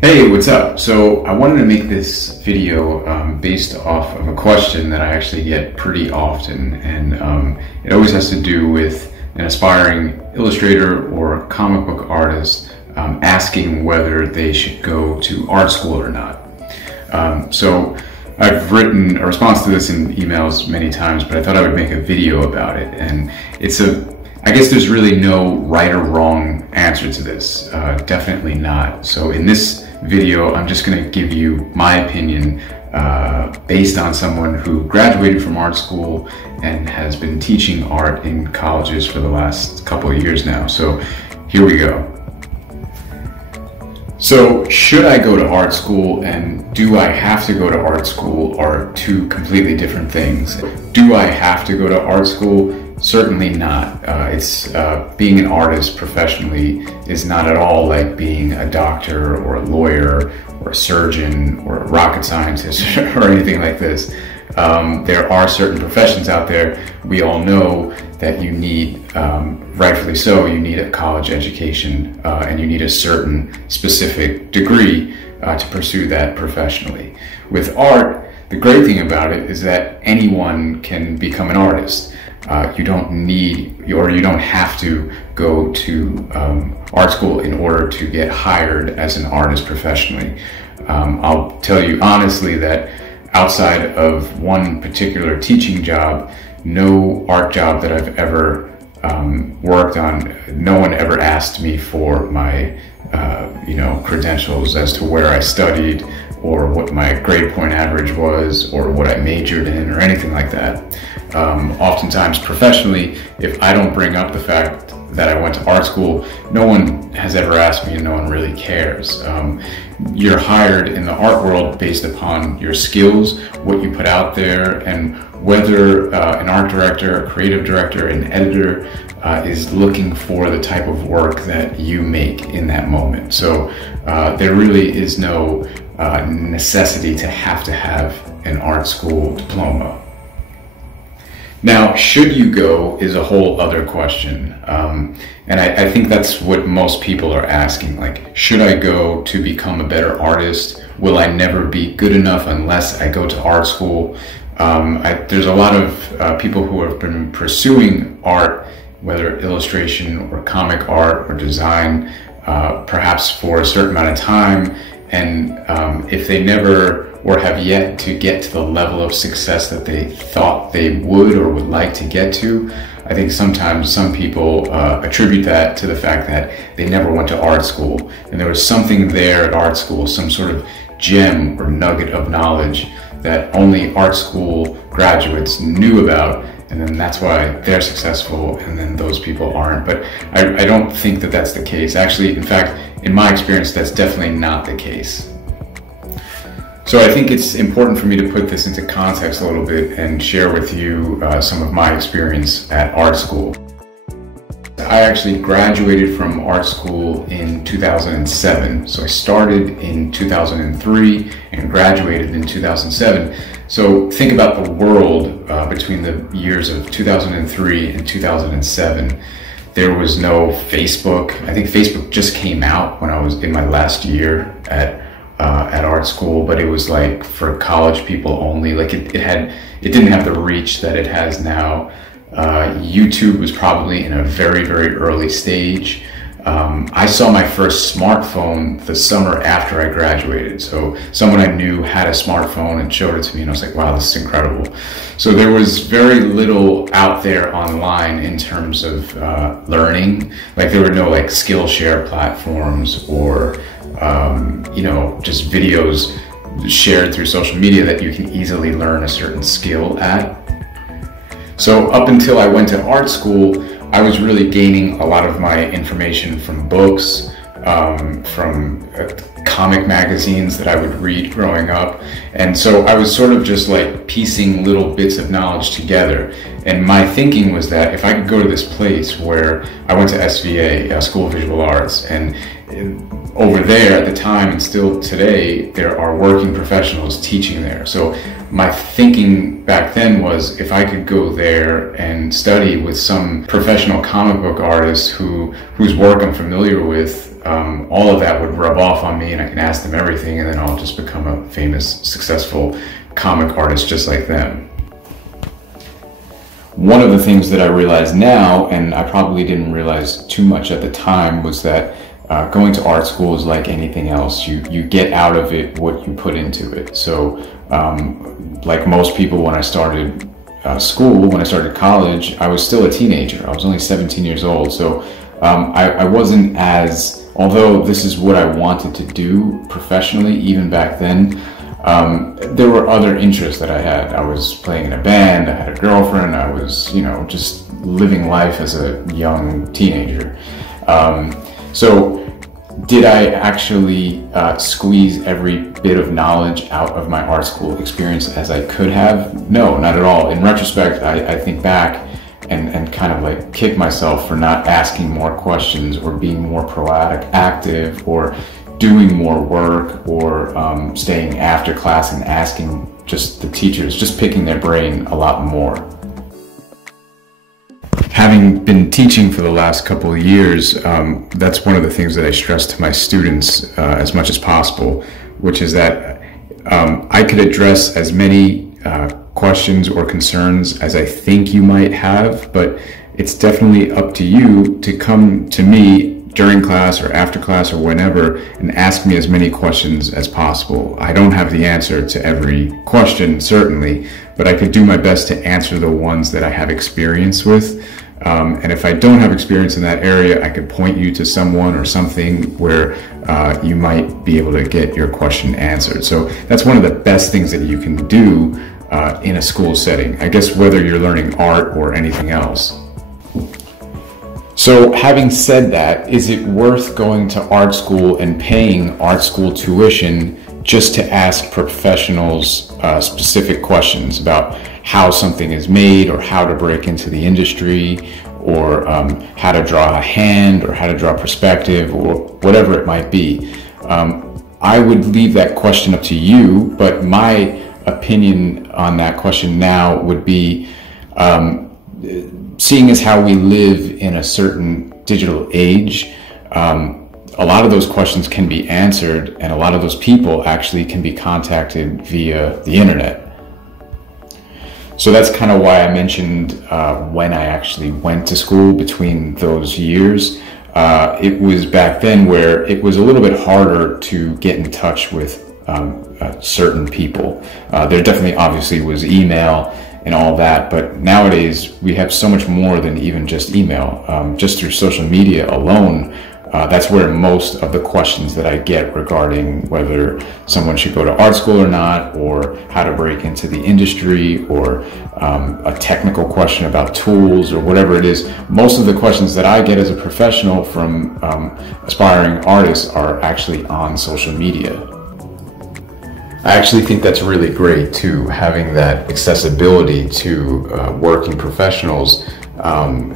Hey, what's up? So I wanted to make this video based off of a question that I actually get pretty often, and it always has to do with an aspiring illustrator or comic book artist asking whether they should go to art school or not. So I've written a response to this in emails many times, but I thought I would make a video about it, and I guess there's really no right or wrong answer to this, definitely not. So in this video, I'm just going to give you my opinion based on someone who graduated from art school and has been teaching art in colleges for the last couple of years now. So here we go. So should I go to art school, and do I have to go to art school are two completely different things. Do I have to go to art school? Certainly not. Being an artist professionally is not at all like being a doctor or a lawyer or a surgeon or a rocket scientist or anything like this. There are certain professions out there we all know that you need, rightfully so, you need a college education and you need a certain specific degree to pursue that professionally. With art, the great thing about it is that anyone can become an artist. You don't need, or you don't have to go to art school in order to get hired as an artist professionally. I'll tell you honestly that outside of one particular teaching job, no art job that I've ever worked on, no one ever asked me for my credentials as to where I studied or what my grade point average was or what I majored in or anything like that. Oftentimes professionally, if I don't bring up the fact that I went to art school, no one has ever asked me and no one really cares. You're hired in the art world based upon your skills, what you put out there, and whether an art director, a creative director, an editor is looking for the type of work that you make in that moment. So there really is no necessity to have an art school diploma. Now, should you go is a whole other question. And I think that's what most people are asking. Like, should I go to become a better artist? Will I never be good enough unless I go to art school? There's a lot of people who have been pursuing art, whether illustration or comic art or design, perhaps for a certain amount of time. And if they never or have yet to get to the level of success that they thought they would or would like to get to, I think sometimes some people attribute that to the fact that they never went to art school, and there was something there at art school, some sort of gem or nugget of knowledge that only art school graduates knew about, and then that's why they're successful and then those people aren't. But I don't think that that's the case. Actually, in fact, in my experience, that's definitely not the case. So I think it's important for me to put this into context a little bit and share with you some of my experience at art school. I actually graduated from art school in 2007. So I started in 2003 and graduated in 2007. So think about the world between the years of 2003 and 2007. There was no Facebook. I think Facebook just came out when I was in my last year at art school, but it was like for college people only. Like it didn't have the reach that it has now. YouTube was probably in a very, very early stage. I saw my first smartphone the summer after I graduated. So someone I knew had a smartphone and showed it to me, and I was like, wow, this is incredible. So there was very little out there online in terms of learning. Like there were no like Skillshare platforms or just videos shared through social media that you can easily learn a certain skill at. So up until I went to art school, I was really gaining a lot of my information from books, from comic magazines that I would read growing up. And so I was sort of just like piecing little bits of knowledge together. And my thinking was that if I could go to this place where I went to SVA, School of Visual Arts, and over there at the time and still today, there are working professionals teaching there. So my thinking back then was if I could go there and study with some professional comic book artist whose work I'm familiar with, all of that would rub off on me and I can ask them everything, and then I'll just become a famous, successful comic artist just like them. One of the things that I realize now, and I probably didn't realize too much at the time, was that going to art school is like anything else. You get out of it what you put into it. So like most people, when I started school, when I started college, I was still a teenager. I was only 17 years old. So I wasn't as, although this is what I wanted to do professionally, even back then, there were other interests that I had. I was playing in a band, I had a girlfriend, I was, just living life as a young teenager. So did I actually squeeze every bit of knowledge out of my art school experience as I could have? No, not at all. In retrospect, I think back and kind of like kick myself for not asking more questions or being more proactive or doing more work or staying after class and asking just the teachers, just picking their brain a lot more. Having been teaching for the last couple of years, that's one of the things that I stress to my students as much as possible, which is that I could address as many questions or concerns as I think you might have, but it's definitely up to you to come to me during class or after class or whenever and ask me as many questions as possible. I don't have the answer to every question, certainly, but I could do my best to answer the ones that I have experience with. And if I don't have experience in that area, I could point you to someone or something where you might be able to get your question answered. So that's one of the best things that you can do in a school setting, I guess, whether you're learning art or anything else. So having said that, is it worth going to art school and paying art school tuition just to ask professionals specific questions about how something is made or how to break into the industry or how to draw a hand or how to draw perspective or whatever it might be? I would leave that question up to you, but my opinion on that question now would be seeing as how we live in a certain digital age, a lot of those questions can be answered and a lot of those people actually can be contacted via the internet. So that's kind of why I mentioned when I actually went to school between those years. It was back then where it was a little bit harder to get in touch with certain people. There definitely obviously was email and all that, but nowadays we have so much more than even just email. Just through social media alone, that's where most of the questions that I get regarding whether someone should go to art school or not, or how to break into the industry, or a technical question about tools or whatever it is, most of the questions that I get as a professional from aspiring artists are actually on social media. I actually think that's really great too. Having that accessibility to working professionals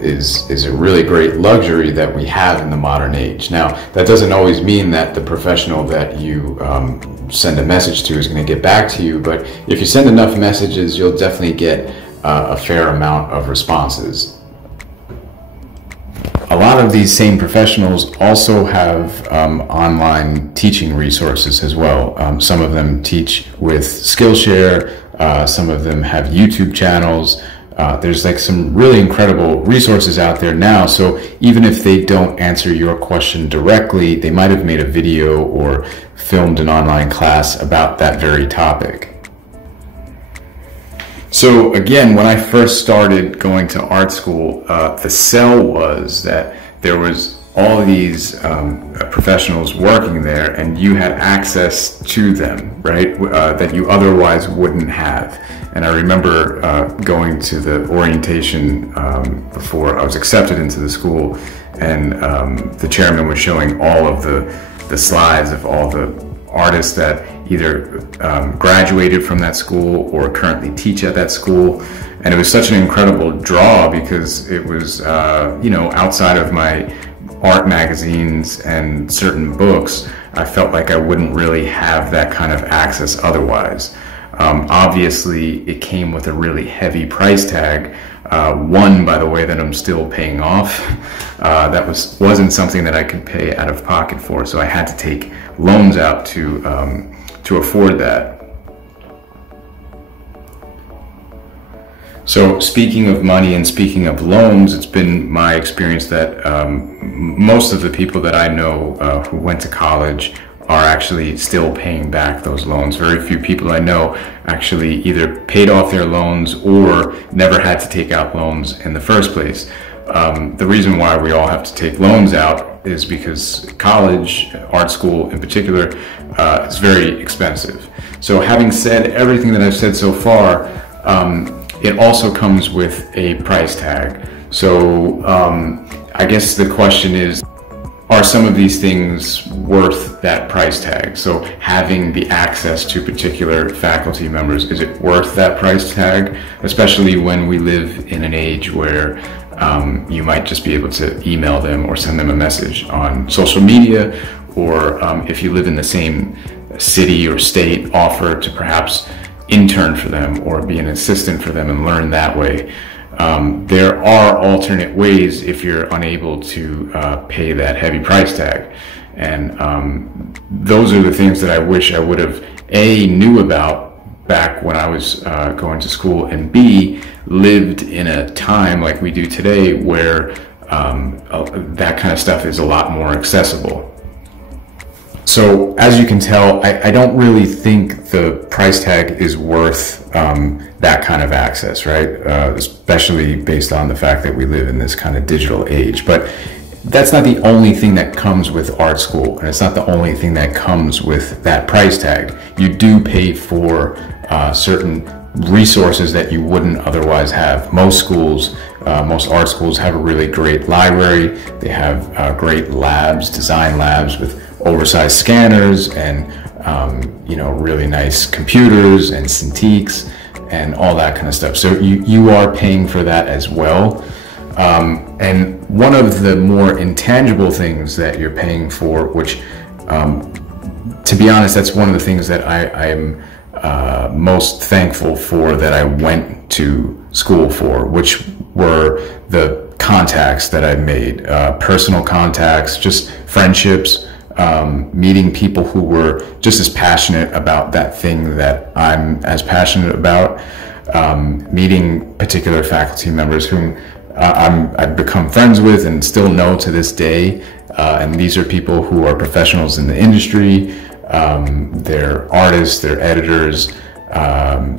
is a really great luxury that we have in the modern age. Now, that doesn't always mean that the professional that you send a message to is going to get back to you, but if you send enough messages, you'll definitely get a fair amount of responses. A lot of these same professionals also have online teaching resources as well. Some of them teach with Skillshare, some of them have YouTube channels. There's like some really incredible resources out there now, so even if they don't answer your question directly, they might have made a video or filmed an online class about that very topic. So again, when I first started going to art school, the sell was that there was all these professionals working there and you had access to them, right? That you otherwise wouldn't have. And I remember going to the orientation before I was accepted into the school, and the chairman was showing all of the slides of all the artists that either graduated from that school or currently teach at that school. And it was such an incredible draw because it was, outside of my art magazines and certain books, I felt like I wouldn't really have that kind of access otherwise. Obviously, it came with a really heavy price tag. One, by the way, that I'm still paying off. That wasn't something that I could pay out of pocket for, so I had to take loans out to afford that. So speaking of money and speaking of loans, it's been my experience that most of the people that I know who went to college are actually still paying back those loans. Very few people I know actually either paid off their loans or never had to take out loans in the first place. The reason why we all have to take loans out is because college, art school in particular, is very expensive. So having said everything that I've said so far, it also comes with a price tag. So I guess the question is, are some of these things worth that price tag? So having the access to particular faculty members, is it worth that price tag? Especially when we live in an age where you might just be able to email them or send them a message on social media, or if you live in the same city or state, offer to perhaps intern for them or be an assistant for them and learn that way. There are alternate ways if you're unable to pay that heavy price tag. And those are the things that I wish I would have A, knew about back when I was going to school, and B, lived in a time like we do today where that kind of stuff is a lot more accessible. So as you can tell, I don't really think the price tag is worth that kind of access, right? Especially based on the fact that we live in this kind of digital age. But that's not the only thing that comes with art school, and it's not the only thing that comes with that price tag. You do pay for certain resources that you wouldn't otherwise have. Most schools, most art schools have a really great library. They have great labs, design labs with oversized scanners and really nice computers and Cintiqs and all that kind of stuff. So you are paying for that as well. And one of the more intangible things that you're paying for, which to be honest, that's one of the things that I am most thankful for that I went to school for, which were the contacts that I made, personal contacts, just friendships, meeting people who were just as passionate about that thing that I'm as passionate about, meeting particular faculty members whom I've become friends with and still know to this day. And these are people who are professionals in the industry. They're artists, they're editors.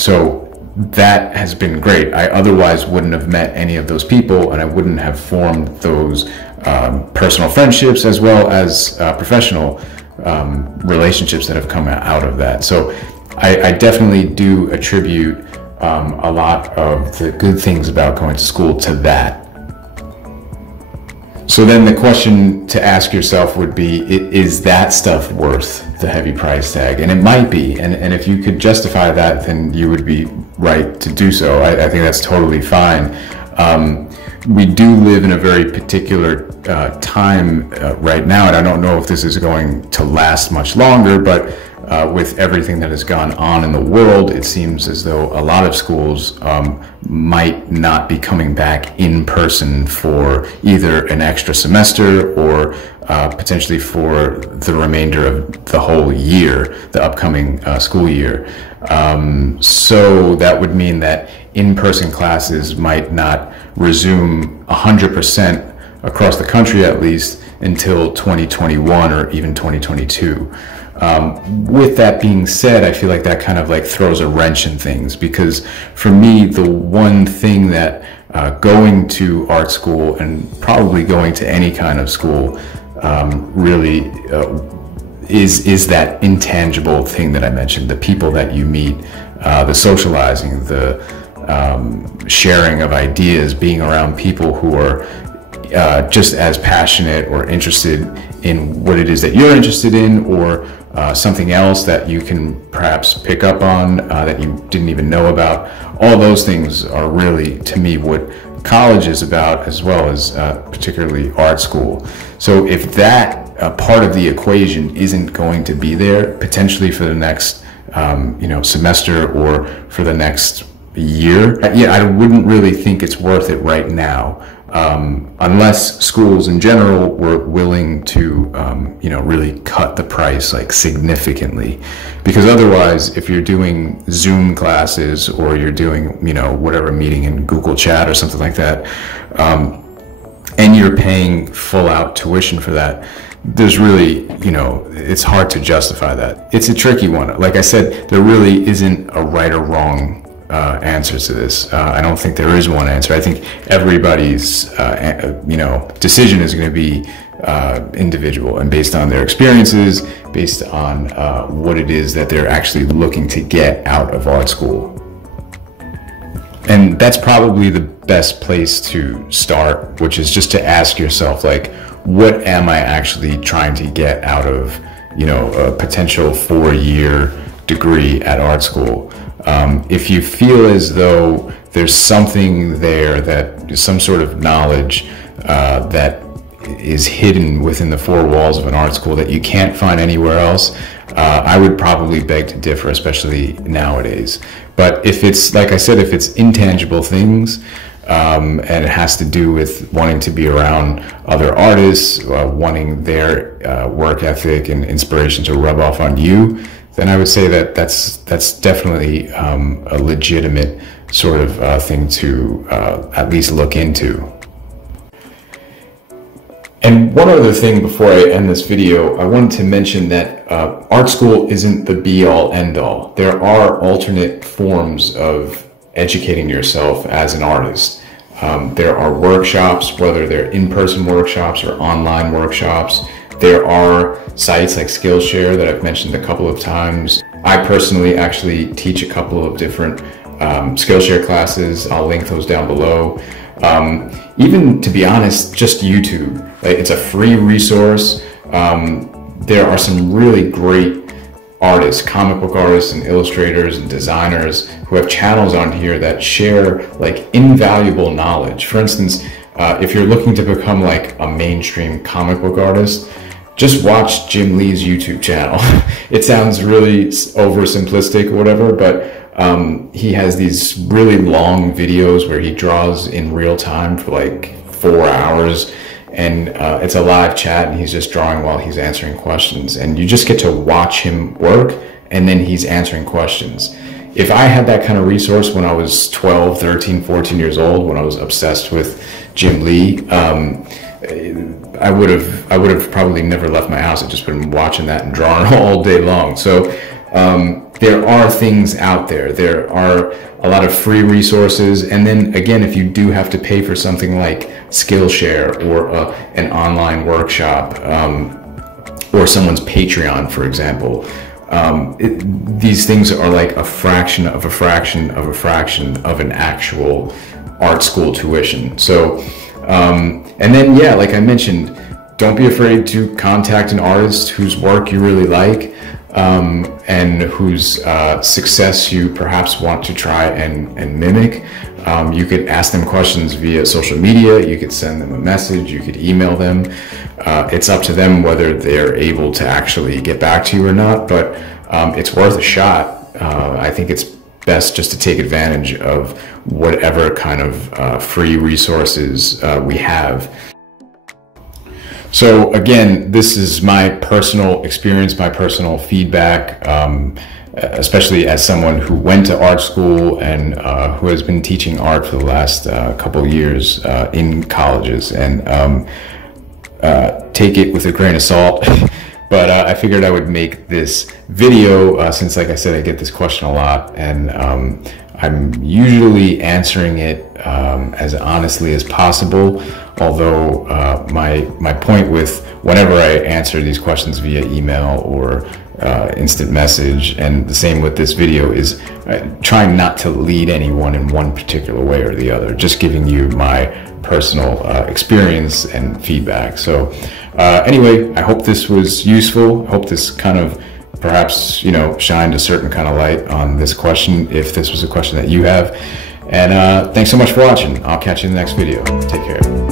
So that has been great. I otherwise wouldn't have met any of those people, and I wouldn't have formed those personal friendships as well as professional relationships that have come out of that. So I definitely do attribute a lot of the good things about going to school to that. So then the question to ask yourself would be, is that stuff worth the heavy price tag? And it might be, and if you could justify that, then you would be right to do so. I think that's totally fine. We do live in a very particular time right now, and I don't know if this is going to last much longer, but with everything that has gone on in the world, it seems as though a lot of schools might not be coming back in person for either an extra semester or potentially for the remainder of the whole year, the upcoming school year. So that would mean that in-person classes might not resume 100% across the country, at least until 2021 or even 2022. With that being said, I feel like that kind of like throws a wrench in things, because for me, the one thing that going to art school and probably going to any kind of school really is that intangible thing that I mentioned, the people that you meet, the socializing, the sharing of ideas, being around people who are just as passionate or interested in what it is that you're interested in, or something else that you can perhaps pick up on that you didn't even know about. All those things are really, to me, what college is about, as well as particularly art school. So if that part of the equation isn't going to be there potentially for the next semester or for the next year, I wouldn't really think it's worth it right now, unless schools in general were willing to really cut the price like significantly. Because otherwise, if you're doing Zoom classes or you're doing whatever meeting in Google Chat or something like that, and you're paying full out tuition for that, there's really, it's hard to justify that. It's a tricky one. Like I said, there really isn't a right or wrong answer to this. I don't think there is one answer. I think everybody's, decision is going to be individual and based on their experiences, based on what it is that they're actually looking to get out of art school. And that's probably the best place to start, which is just to ask yourself, like, what am I actually trying to get out of, a potential 4-year degree at art school? If you feel as though there's something there, that is some sort of knowledge that is hidden within the 4 walls of an art school that you can't find anywhere else, I would probably beg to differ, especially nowadays. But if it's, like I said, if it's intangible things, and it has to do with wanting to be around other artists, wanting their work ethic and inspiration to rub off on you, then I would say that that's definitely a legitimate sort of thing to at least look into. And one other thing before I end this video, I wanted to mention that art school isn't the be-all, end-all. There are alternate forms of educating yourself as an artist. There are workshops, whether they're in-person workshops or online workshops. There are sites like Skillshare that I've mentioned a couple of times. I personally actually teach a couple of different Skillshare classes. I'll link those down below. Even, to be honest, just YouTube. It's a free resource. There are some really great artists, comic book artists and illustrators and designers who have channels on here that share like invaluable knowledge. For instance, if you're looking to become like a mainstream comic book artist, just watch Jim Lee's YouTube channel. It sounds really oversimplistic or whatever, but he has these really long videos where he draws in real time for like 4 hours, and it's a live chat, and he's just drawing while he's answering questions, and you just get to watch him work, and then he's answering questions. If I had that kind of resource when I was 12, 13, 14 years old, when I was obsessed with Jim Lee, I would have probably never left my house. I've just been watching that and drawing all day long. So there are things out there. There are a lot of free resources. And then again, if you do have to pay for something like Skillshare or an online workshop, or someone's Patreon, for example, these things are like a fraction of a fraction of a fraction of an actual art school tuition. So, and then, yeah, like I mentioned, don't be afraid to contact an artist whose work you really like, and whose success you perhaps want to try and mimic. You could ask them questions via social media, you could send them a message, you could email them. It's up to them whether they're able to actually get back to you or not, but it's worth a shot. I think it's best just to take advantage of whatever kind of free resources we have. So again, this is my personal experience, my personal feedback, especially as someone who went to art school and who has been teaching art for the last couple of years in colleges. And take it with a grain of salt. But I figured I would make this video since, like I said, I get this question a lot, and I'm usually answering it as honestly as possible. Although my point with whenever I answer these questions via email or instant message, and the same with this video, is trying not to lead anyone in one particular way or the other, just giving you my personal experience and feedback. So anyway, I hope this was useful. I hope this kind of perhaps, you know, shined a certain kind of light on this question, if this was a question that you have. And thanks so much for watching. I'll catch you in the next video. Take care.